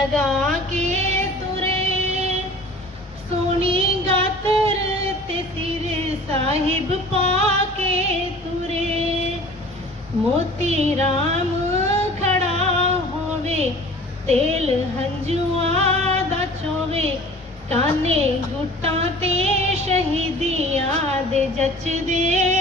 ਲਗਾ ਕੇ ਤੁਰੇ। ਸੋਹਣੀ ਗਾਤਰ ਤੇ ਸਿਰ ਸਾਹਿਬ ਪਾ ਕੇ ਤੁਰੇ। ਮੋਤੀ ਰਾਮ ਖੜਾ ਹੋਵੇ, ਤੇਲ ਹੰਝੂਆਂ ਦਾ ਚੋਵੇ। ਕਾਨੇ ਗੁੱਟਾਂ ਤੇ ਸ਼ਹੀਦੀਆਂ ਦੇ ਜੱਚਦੇ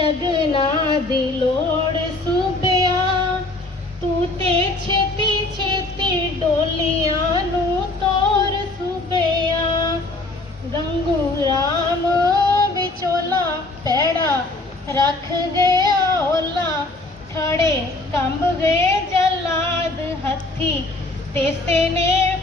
ਸ਼ਗਨਾ ਦੀ ਲੋੜ ਸੁਬਿਆ, ਤੂੰ ਤੇ ਛੇਤੀ ਛੇਤੀ ਡੋਲੀਆਂ ਨੂੰ ਤੋਰ ਸੁਬਿਆ। ਗੰਗੂ ਰਾਮ ਵਿਚੋਲਾ ਪੈੜਾ ਰੱਖ ਗਿਆ ਓਲਾ ਖੜੇ ਕੰਬ ਗਏ ਜਲਾਦ ਹੱਥੀ ਤੇਸੇ ਨੇ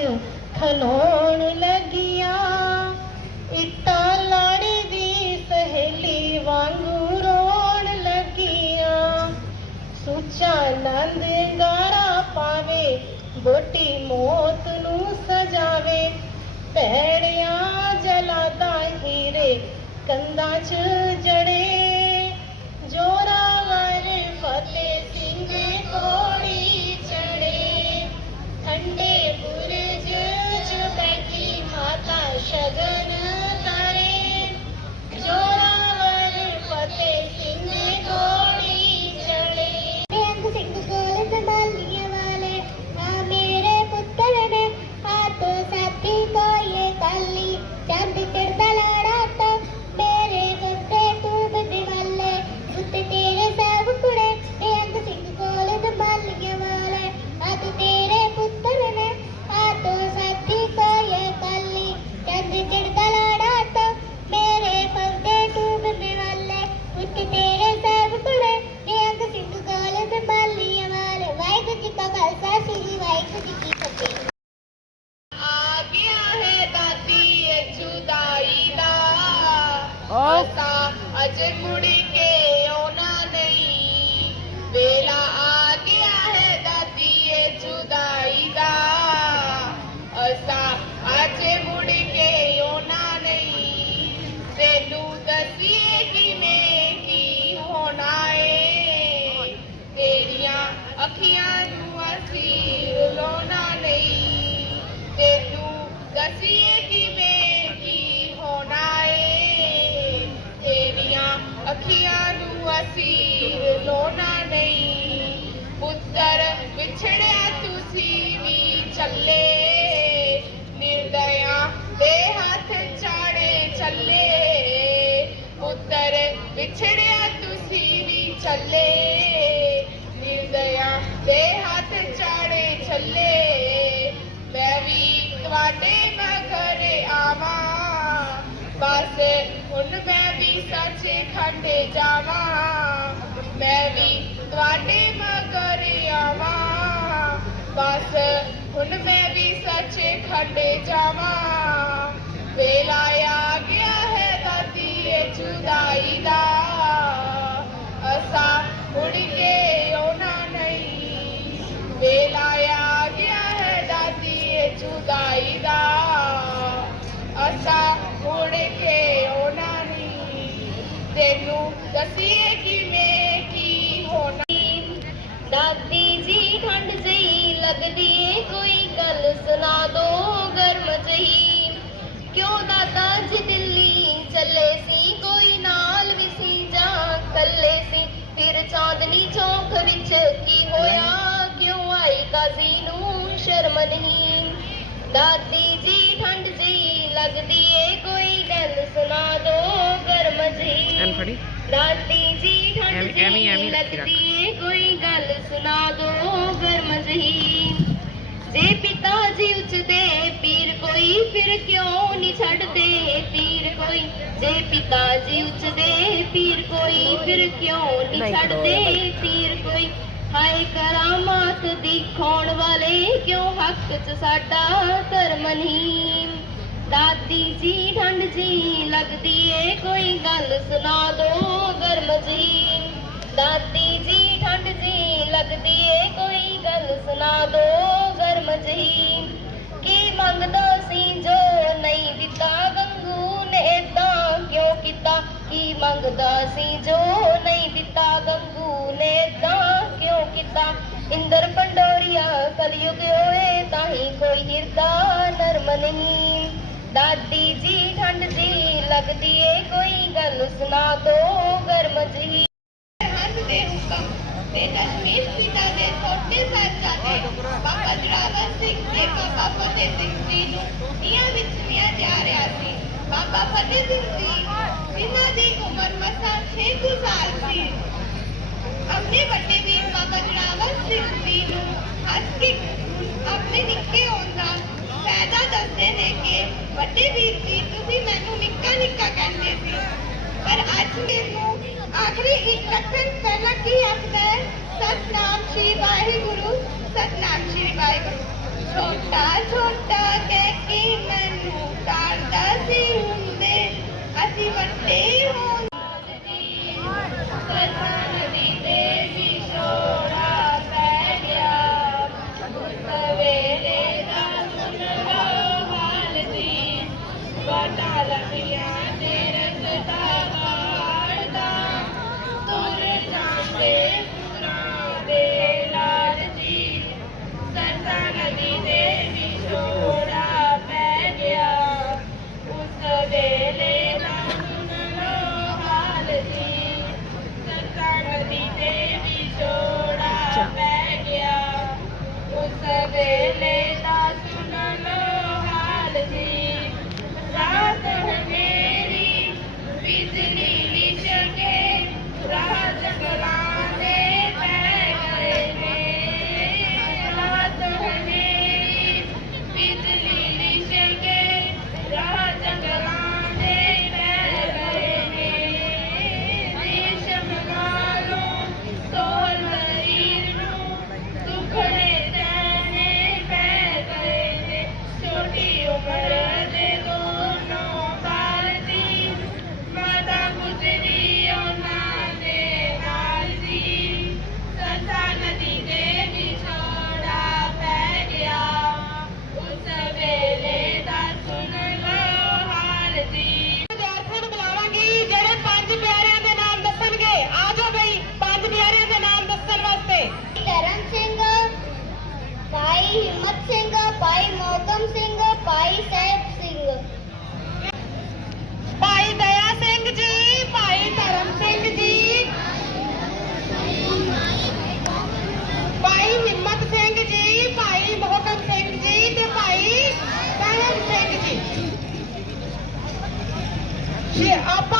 ਚ ਖਲੋਣ ਲੱਗੀਆਂ। ਇੱਟਾਂ ਲਾੜੀ ਦੀ ਸਹੇਲੀ ਵਾਂਗੂ ਰੋਣ ਲੱਗੀਆਂ। ਸੁੱਚਾ ਨੰਦ ਗਾਰਾ ਪਾਵੇ, ਬੋਟੀ ਮੌਤ ਨੂੰ ਸਜਾਵੇ। ਭੈੜਿਆਂ ਜਲਾਦਾ ਹੀਰੇ ਕੰਧਾਂ 'ਚ ਤੁਹਾਡੇ ਮਗਰ ਆਵਾਂ। ਬਸ ਹੁਣ ਮੈਂ ਵੀ ਸੱਚੇ ਖੰਡੇ ਜਾਵਾਂ। ਮੈਂ ਵੀ ਤੁਹਾਡੇ ਮਗਰ ਆਵਾਂ। ਬਸ ਹੁਣ ਮੈਂ ਵੀ ਸੱਚੇ ਖੰਡੇ ਜਾਵਾਂ। ਵੇਲਾ ਆ ਦਾਦੀ ਜੀ ਠੰਡ ਜਈ ਲੱਗਦੀ ਏ, ਕੋਈ ਗੱਲ ਸੁਣਾ ਦੋ, ਗਰਮ ਜਈ ਕਿਉਂ ਦਾਦਾ ਜੀ ਦਿੱਲੀ ਚੱਲੇ ਸੀ, ਕੋਈ ਨਾਲ ਵੀ ਸੀ ਜਾਂ ਕੱਲੇ ਸੀ? ਫਿਰ ਚਾਂਦਨੀ ਚੌਕ ਵਿੱਚ ਕੀ ਹੋਇਆ? ਕਿਉਂ ਆਈ ਕਾਜ਼ੀ ਨੂੰ ਸ਼ਰਮ ਨਹੀਂ? ਦਾਦੀ ਜੀ ਠੰਡ ਜਈ ਲੱਗਦੀ ਫੜੀ ਦਾਦੀ ਜੀ ਠੰਡ ਜੀ ਰੱਖੀ ਰੱਖ। ਲੱਗਦੀ ਏ ਕੋਈ ਗੱਲ ਸੁਣਾ ਦੋ ਗਰਮ ਜਹੀ। ਜੇ ਪਿਤਾ ਜੀ ਉਚਦੇ ਪੀਰ ਕੋਈ ਫਿਰ ਕਿਉਂ ਨਹੀਂ ਛੱਡਦੇ? ਪੀਰ ਕੋਈ ਜੇ ਪਿਤਾ ਜੀ ਉਚਦੇ ਪੀਰ ਕੋਈ ਫਿਰ ਕਿਉਂ ਨਹੀਂ ਛੱਡਦੇ? ਪੀਰ ਕੋਈ ਹਾਏ ਕਰਾਮਾਤ ਦਿਖਾਉਣ ਵਾਲੇ ਕਿਉਂ ਹੱਕ ਚ ਸਾਡਾ ਧਰਮ ਨਹੀਂ? ਦਾਦੀ ਜੀ, ਠੰਡ ਜੀ, ਲੱਗਦੀ ਏ, ਕੋਈ ਗੱਲ ਸੁਣਾ ਦੋ ਗਰਮ ਜੀ। ਦਾਦੀ ਜੀ, ਠੰਡ ਜੀ, ਲੱਗਦੀ ਏ, ਕੋਈ ਗੱਲ ਸੁਣਾ ਦੋ ਗਰਮ ਜੀ। ਕੀ ਮੰਗਦਾ ਸੀ ਜੋ ਨਹੀਂ ਦਿੱਤਾ, ਗੰਗੂ ਨੇ ਤਾਂ ਕਿਉਂ ਕੀਤਾ? ਕੀ ਮੰਗਦਾ ਸੀ ਜੋ ਨਹੀਂ ਦਿੱਤਾ, ਗੰਗੂ ਨੇ ਏਦਾਂ ਕਿਉਂ ਕੀਤਾ? ਇੰਦਰ ਪੰਡੋਰੀਆ, ਕਲਯੁਗ ਹੋਏ, ਤਾਂ ਹੀ ਕੋਈ ਹਿਰਦਾ ਨਰਮ ਨਹੀਂ। ਦਾਦੀ ਜੀ, ਠੰਡ ਜੀ ਲੱਗਦੀ ਏ, ਕੋਈ ਗੱਲ ਸੁਣਾ ਦੋ, ਗਰਮ ਜੀ। ਹੰਸ ਦੇ ਹੁਕਮ ਤੇ ਦਸ਼ਮੇਸ਼ ਪਿਤਾ ਦੇ ਛੋਟੇ ਸਾਹਿਬਜ਼ਾਦੇ ਬਾਬਾ ਜਰਾਵਰ ਸਿੰਘ ਤੇ ਬਾਬਾ ਫਤਿਹ ਸਿੰਘ ਜੀ ਨੂੰ ਨੀਹਾਂ ਵਿੱਚ ਮਿਆ ਜਾ ਰਿਹਾ ਸੀ। ਬਾਬਾ ਫਤਿਹ ਸਿੰਘ ਜੀ, ਜਿਨ੍ਹਾਂ ਦੀ ਉਮਰ ਮਸਾਂ 6 ਕੁ ਸਾਲ ਸੀ। ਆਪਣੇ ਵੱਡੇ ਵੀਰ ਬਾਬਾ ਜਰਾਵਰ ਸਿੰਘ ਜੀ ਨੂੰ ਹੱਸ ਕੇ ਆਪਣੇ ਨਿੱਕੇ ਹੋਣ ਦਾ ਫਾਇਦਾ ਦੱਸਦੇ ਨੇ ਕਿ ਵੱਡੇ ਵੀਰ ਜੀ ਤੁਸੀਂ ਮੈਨੂੰ ਨਿੱਕਾ ਨਿੱਕਾ ਕਹਿੰਦੇ ਸੀ ਪਰ ਅੱਜ ਮੈਨੂੰ ਆਖਰੀ ਇੱਕ ਲੱਖਣ ਪਹਿਲਾਂ ਕੀ ਆਖਦਾ ਹੈ ਸਤਨਾਮ ਸ਼੍ਰੀ ਵਾਹਿਗੁਰੂ ਸਤਨਾਮ ਸ਼੍ਰੀ ਵਾਹਿਗੁਰੂ ਛੋਟਾ ਛੋਟਾ ਕਹਿ ਕੇ ਮੈਨੂੰ ਟਾਲਦਾ ਸੀ ਹੁੰਦੇ ਅਸੀਂ ਵੱਡੇ ਹੋਣ ਭਾਈ ਮੋਹਕਮ ਸਿੰਘ ਭਾਈ ਸਾਹਿਬ ਸਿੰਘ ਭਾਈ ਦਇਆ ਸਿੰਘ ਜੀ ਭਾਈ ਧਰਮ ਸਿੰਘ ਜੀ ਭਾਈ ਹਿੰਮਤ ਸਿੰਘ ਜੀ ਭਾਈ ਮੋਹਕਮ ਸਿੰਘ ਜੀ ਤੇ ਭਾਈ ਸਾਹਿਬ ਸਿੰਘ ਜੀ ਜੀ ਆਪਾਂ